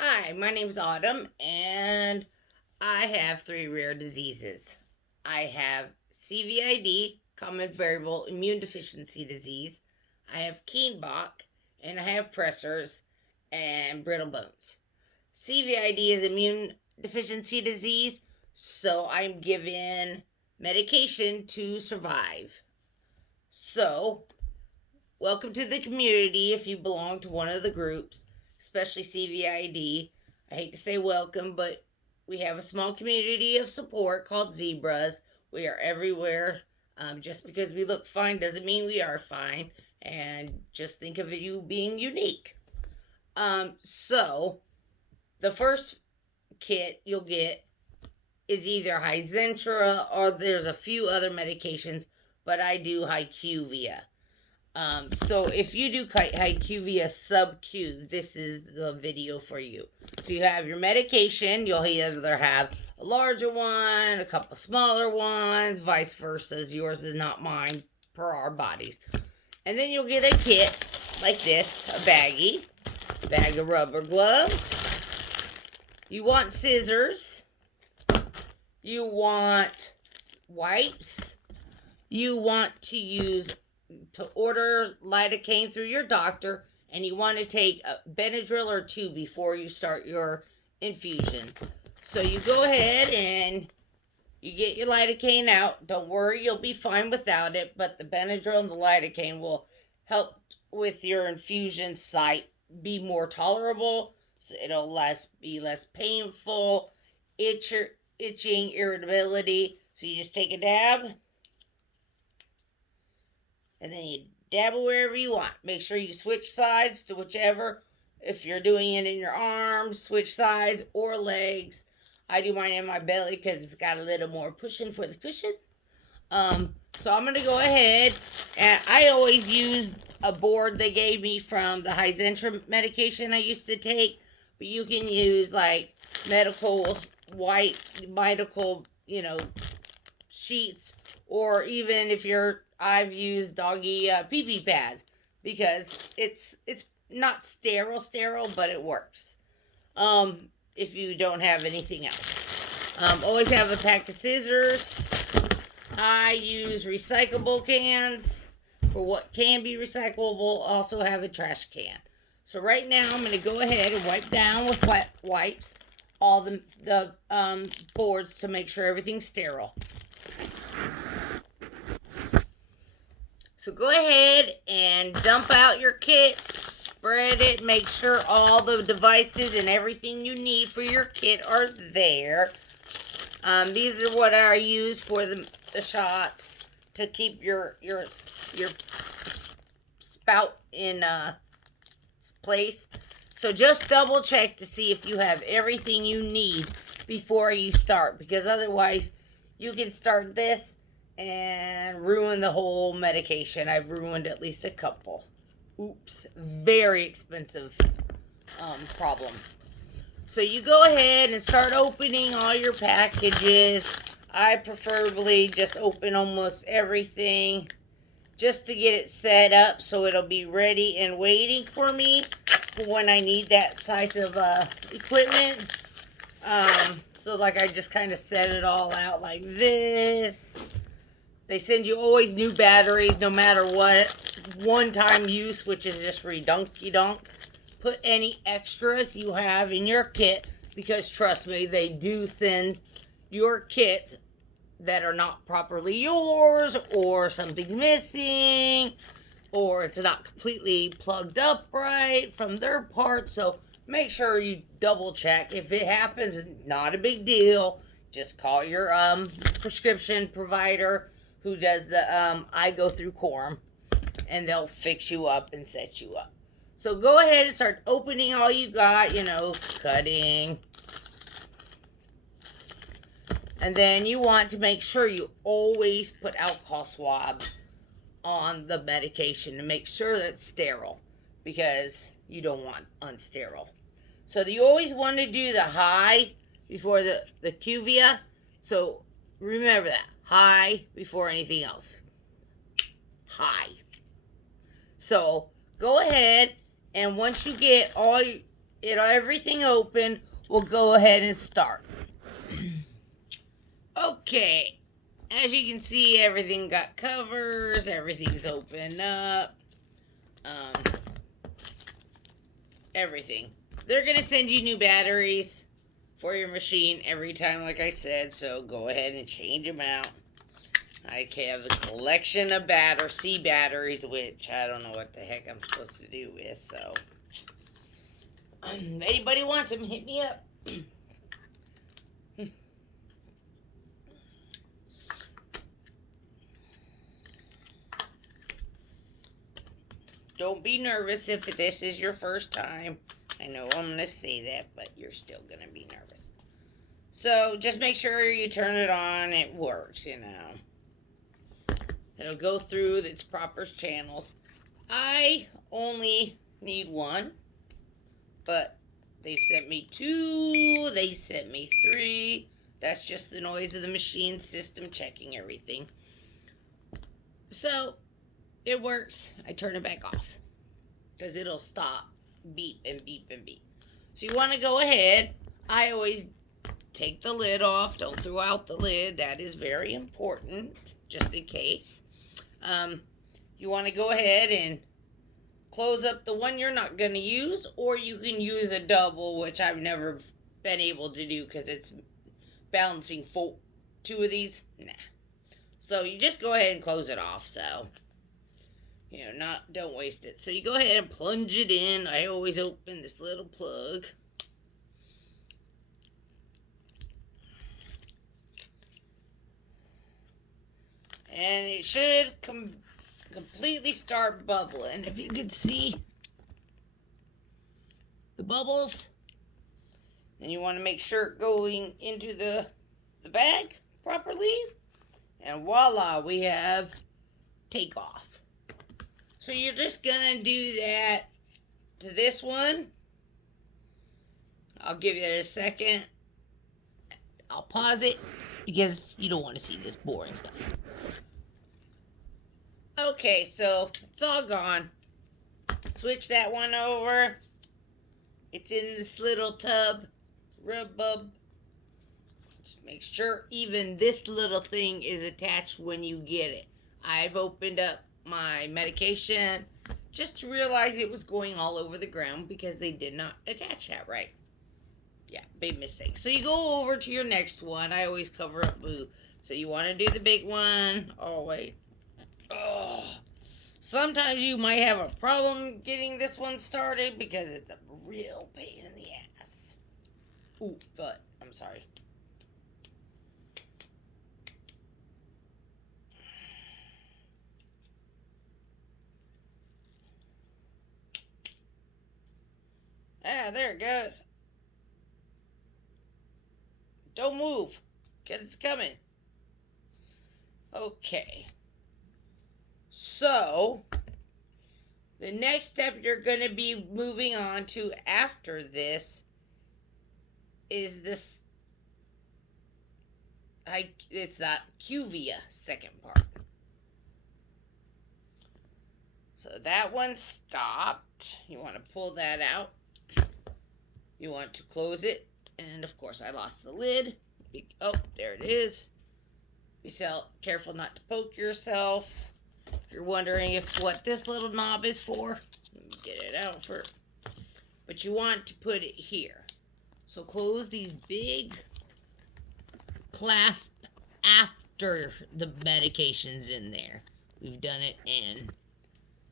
Hi, my name's Autumn, and I have three rare diseases. I have CVID, common variable immune deficiency disease. I have Kienbach, and I have pressors and brittle bones. CVID is immune deficiency disease, so I'm given medication to survive. So, welcome to the community if you belong to one of the groups, especially CVID. I hate to say welcome, but we have a small community of support called Zebras. We are everywhere. Just because we look fine doesn't mean we are fine. And just think of you being unique. So, the first kit you'll get is either Hizentra or there's a few other medications, but I do HyQvia. So if you do CVID SubQ, this is the video for you. So you have your medication. You'll either have a larger one, a couple smaller ones, vice versa. Yours is not mine, per our bodies. And then you'll get a kit like this, a bag of rubber gloves. You want scissors. You want wipes. You want to order lidocaine through your doctor, and you want to take a Benadryl or two before you start your infusion. So you go ahead and you get your lidocaine out. Don't worry, you'll be fine without it, but the Benadryl and the lidocaine will help with your infusion site be more tolerable. So it'll be less painful, itching, irritability. So you just take a dab, and then you dab it wherever you want. Make sure you switch sides to whichever. If you're doing it in your arms, switch sides or legs. I do mine in my belly because it's got a little more pushing for the cushion. So I'm going to go ahead, and I always use a board they gave me from the Hizentra medication I used to take. But you can use like white medical, sheets, or even if I've used doggy pee-pee pads because it's not sterile, but it works. If you don't have anything else, always have a pack of scissors. I use recyclable cans for what can be recyclable. Also have a trash can. So right now I'm going to go ahead and wipe down with wet wipes all the boards to make sure everything's sterile. So go ahead and dump out your kits, spread it, make sure all the devices and everything you need for your kit are there. These are what I use for the shots to keep your spout in place. So just double check to see if you have everything you need before you start, because otherwise you can start this and ruin the whole medication. I've ruined at least a couple. Oops. Very expensive problem. So you go ahead and start opening all your packages. I preferably just open almost everything just to get it set up so it'll be ready and waiting for me for when I need that size of equipment. So like I just kind of set it all out like this. They send you always new batteries, no matter what. One-time use, which is just redunky-dunk. Put any extras you have in your kit, because trust me, they do send your kits that are not properly yours, or something's missing, or it's not completely plugged up right from their part. So make sure you double check. If it happens, not a big deal. Just call your prescription provider who does the I go through Quorum, and they'll fix you up and set you up. So go ahead and start opening all you got, cutting. And then you want to make sure you always put alcohol swabs on the medication to make sure that's sterile, because you don't want unsterile. So you always want to do the high before the Qvia. So remember that. High before anything else. High. So go ahead, and once you get all everything open, we'll go ahead and start. Okay, as you can see, everything got covers, everything's open up, everything. They're going to send you new batteries for your machine every time, like I said, so go ahead and change them out. I have a collection of C batteries, which I don't know what the heck I'm supposed to do with, so if anybody wants them, hit me up. Don't be nervous if this is your first time. I know I'm going to say that, but you're still going to be nervous. So just make sure you turn it on. It works, you know. It'll go through its proper channels. I only need one, but they've sent me 2. They sent me 3. That's just the noise of the machine system checking everything. So it works. I turn it back off because it'll stop, beep and beep and beep. So you want to go ahead. I always take the lid off. Don't throw out the lid. That is very important, just in case. You want to go ahead and close up the one you're not going to use, or you can use a double, which I've never been able to do because it's balancing 2 of these. Nah. So you just go ahead and close it off. So, you know, don't waste it. So you go ahead and plunge it in. I always open this little plug. And it should completely start bubbling. If you can see the bubbles, then you want to make sure it's going into the bag properly. And voila, we have takeoff. So you're just going to do that to this one. I'll give you a second. I'll pause it because you don't want to see this boring stuff. Okay, so it's all gone. Switch that one over. It's in this little tub. Rub. Just make sure even this little thing is attached when you get it. I've opened up my medication just to realize it was going all over the ground because they did not attach that right. Yeah, big mistake. So you go over to your next one. I always cover up boo. So you want to do the big one. Oh, wait. Oh, sometimes you might have a problem getting this one started because it's a real pain in the ass. Ooh, but I'm sorry. Ah, there it goes. Don't move, because it's coming. Okay. So, the next step you're going to be moving on to after this is this, it's that CVID second part. So that one stopped. You want to pull that out. You want to close it. And of course I lost the lid. Oh, there it is. Be careful not to poke yourself. If you're wondering what this little knob is for, let me get it out first. But you want to put it here. So close these big clasps after the medication's in there. We've done it in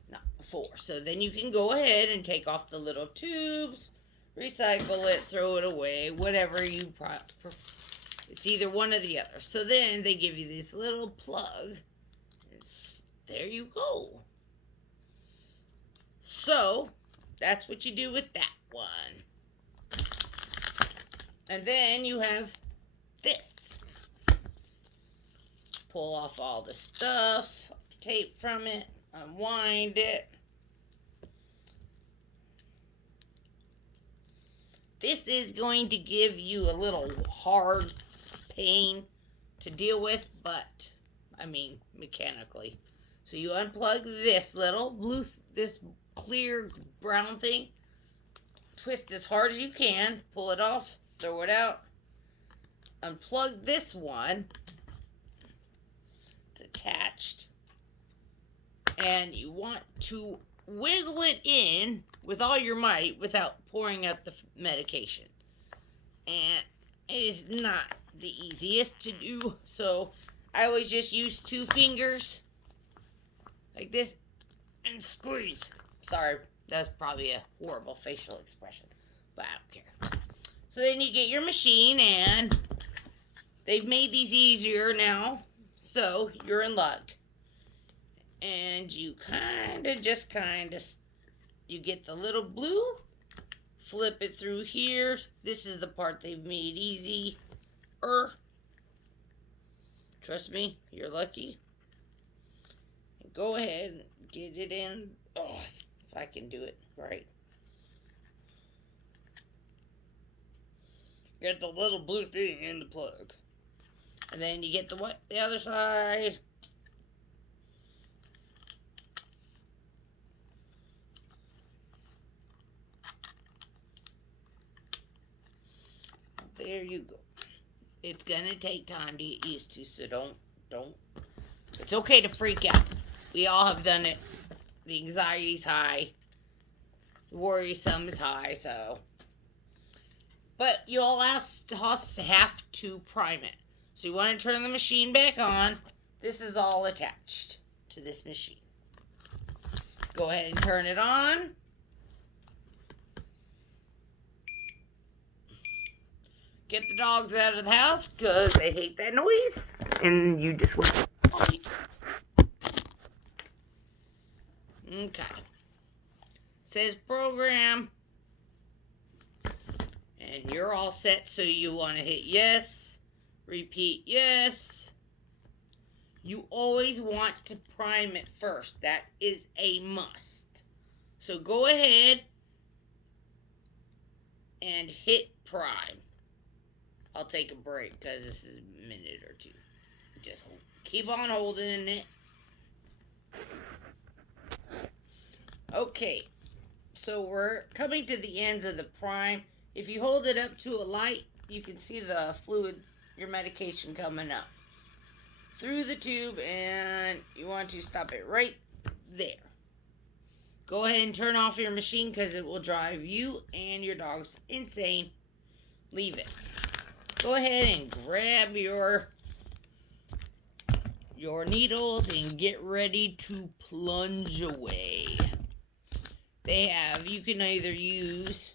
not before. So then you can go ahead and take off the little tubes, recycle it, throw it away, whatever you prefer. It's either one or the other. So then they give you this little plug. There you go. So that's what you do with that one. And then you have this. Pull off all the stuff, tape from it, unwind it. This is going to give you a little hard pain to deal with, but I mean mechanically. So you unplug this little this clear brown thing twist as hard as you can, pull it off, throw it out, unplug this one. It's attached, and you want to wiggle it in with all your might without pouring out the medication. And it is not the easiest to do, so I always just use 2 fingers like this and squeeze. Sorry, that's probably a horrible facial expression, but I don't care. So then you get your machine, and they've made these easier now, so you're in luck. And you you get the little blue, flip it through here. This is the part they've made easy. Trust me, you're lucky. Go ahead and get it in. Oh, if I can do it right. Get the little blue thing in the plug. And then you get the other side. There you go. It's gonna take time to get used to, so don't. It's okay to freak out. We all have done it. The anxiety's high. The worrisome is high, so. But you all have to prime it. So you want to turn the machine back on. This is all attached to this machine. Go ahead and turn it on. Get the dogs out of the house because they hate that noise. And you just want to sleep. Okay. Says program. And you're all set, so you want to hit yes. Repeat yes. You always want to prime it first. That is a must. So go ahead and hit prime. I'll take a break because this is a minute or two. Just keep on holding it. Okay, so we're coming to the ends of the prime. If you hold it up to a light, you can see the fluid, your medication coming up through the tube, and you want to stop it right there. Go ahead and turn off your machine because it will drive you and your dogs insane. Leave it. Go ahead and grab your needles and get ready to plunge away. You can either use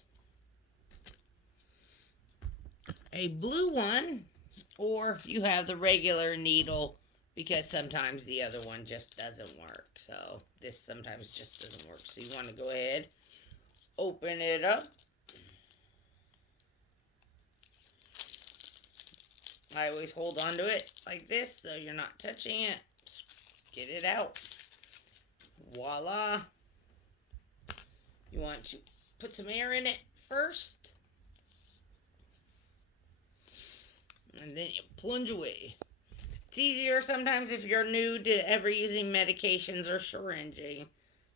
a blue one, or you have the regular needle, because sometimes the other one just doesn't work. So this sometimes just doesn't work. So you want to go ahead, open it up. I always hold on to it like this so you're not touching it. Get it out. Voila. You want to put some air in it first. And then you plunge away. It's easier sometimes if you're new to ever using medications or syringing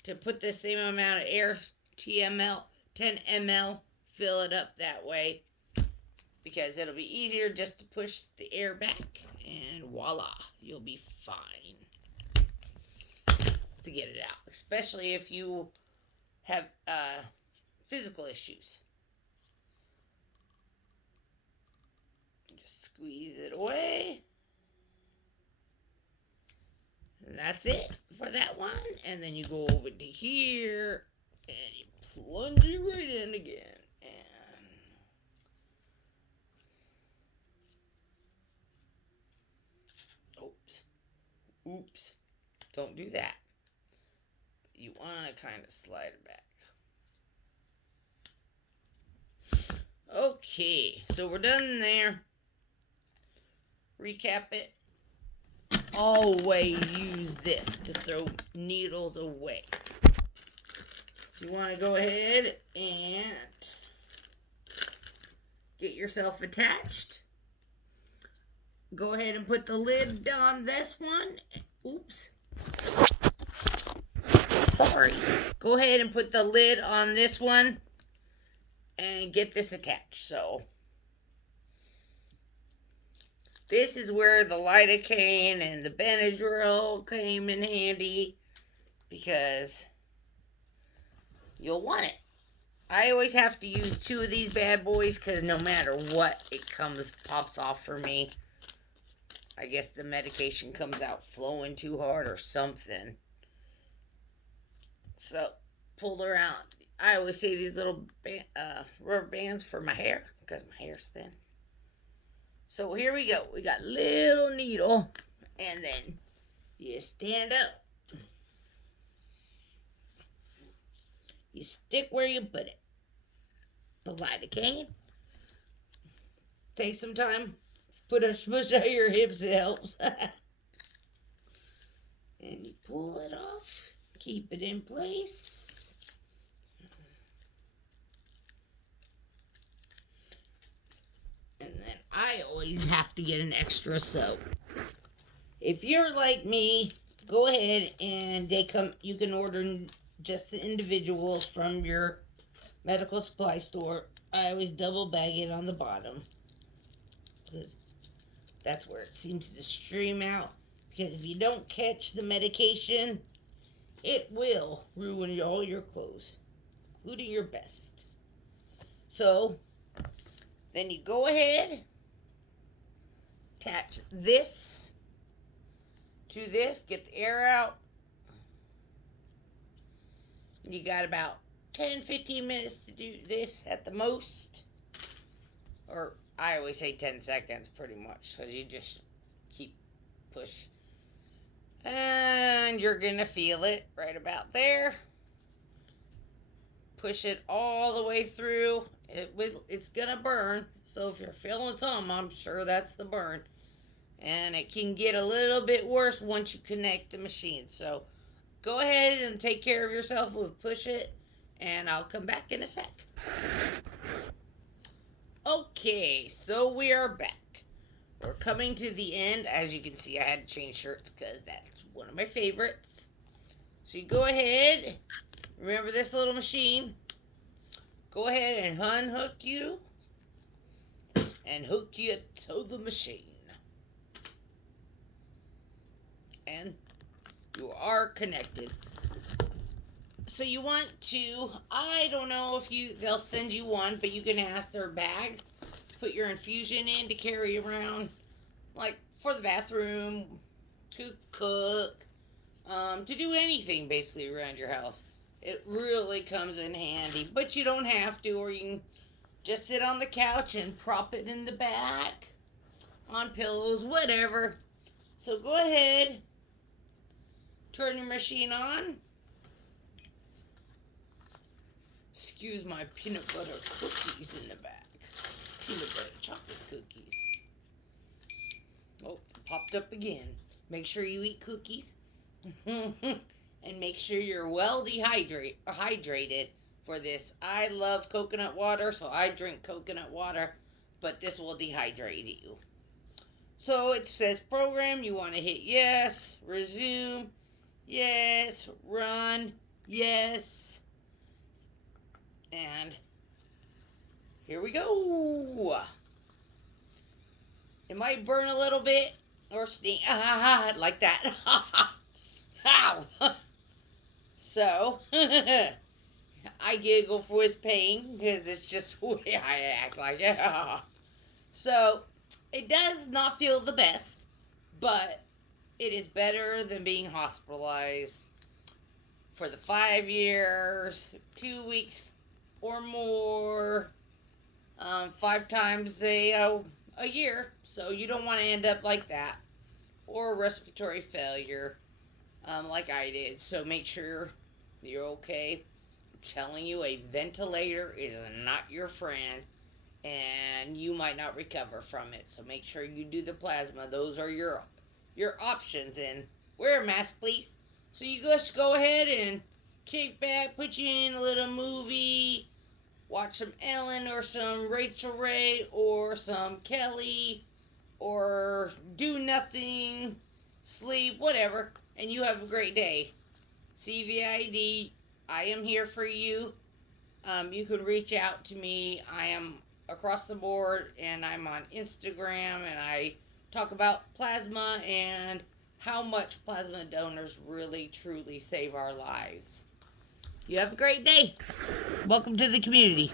to put the same amount of air, 10 ml, fill it up that way. Because it'll be easier just to push the air back, and voila, you'll be fine to get it out. Especially if you have physical issues. Just squeeze it away. And that's it for that one. And then you go over to here, and you plunge it right in again. Oops, don't do that. You want to kind of slide it back. Okay, so we're done there. Recap it. Always use this to throw needles away. You want to go ahead and get yourself attached. Go ahead and put the lid on this one. Oops. Sorry. Go ahead and put the lid on this one. and get this attached. So this is where the lidocaine and the Benadryl came in handy, because you'll want it. I always have to use 2 of these bad boys because no matter what, it pops off for me. I guess the medication comes out flowing too hard or something. So, pull her out. I always say these little rubber bands for my hair because my hair's thin. So here we go. We got little needle, and then you stand up. You stick where you put it. The lidocaine. Take some time. Push out your hips, it helps. And you pull it off. Keep it in place. And then I always have to get an extra soap. If you're like me, go ahead and you can order just the individuals from your medical supply store. I always double bag it on the bottom, because that's where it seems to stream out. Because if you don't catch the medication, it will ruin all your clothes, including your best. So then you go ahead, attach this to this, get the air out. You got about 10-15 minutes to do this at the most. Or I always say 10 seconds pretty much, because you just keep push. And you're going to feel it right about there. Push it all the way through. It's going to burn. So if you're feeling something, I'm sure that's the burn. And it can get a little bit worse once you connect the machine. So go ahead and take care of yourself. We'll push it, and I'll come back in a sec. Okay, so we are back. We're coming to the end. As you can see, I had to change shirts because that's one of my favorites. So you go ahead. Remember this little machine? Go ahead and unhook you and hook you to the machine. And you are connected. So you want to, I don't know if they'll send you one, but you can ask their bags to put your infusion in to carry around, like for the bathroom, to cook, to do anything basically around your house. It really comes in handy, but you don't have to, or you can just sit on the couch and prop it in the back, on pillows, whatever. So go ahead, turn your machine on. Excuse my peanut butter cookies in the back. Peanut butter chocolate cookies. Oh, popped up again. Make sure you eat cookies. And make sure you're well hydrated for this. I love coconut water, so I drink coconut water, but this will dehydrate you. So it says program. You want to hit yes, resume, yes, run, yes. And here we go. It might burn a little bit or sting like that. Ow. So I giggle with pain because it's just the way I act like it. So it does not feel the best, but it is better than being hospitalized for the 5 years, 2 weeks or more, 5 times a year. So you don't want to end up like that, or respiratory failure, like I did. So make sure you're okay. I'm telling you, a ventilator is not your friend, and you might not recover from it. So make sure you do the plasma. Those are your options. And wear a mask, please. So you just go ahead and kick back, put you in a little movie, watch some Ellen or some Rachel Ray or some Kelly, or do nothing, sleep, whatever, and you have a great day. CVID, I am here for you. You can reach out to me. I am across the board, and I'm on Instagram, and I talk about plasma and how much plasma donors really truly save our lives. You have a great day. Welcome to the community.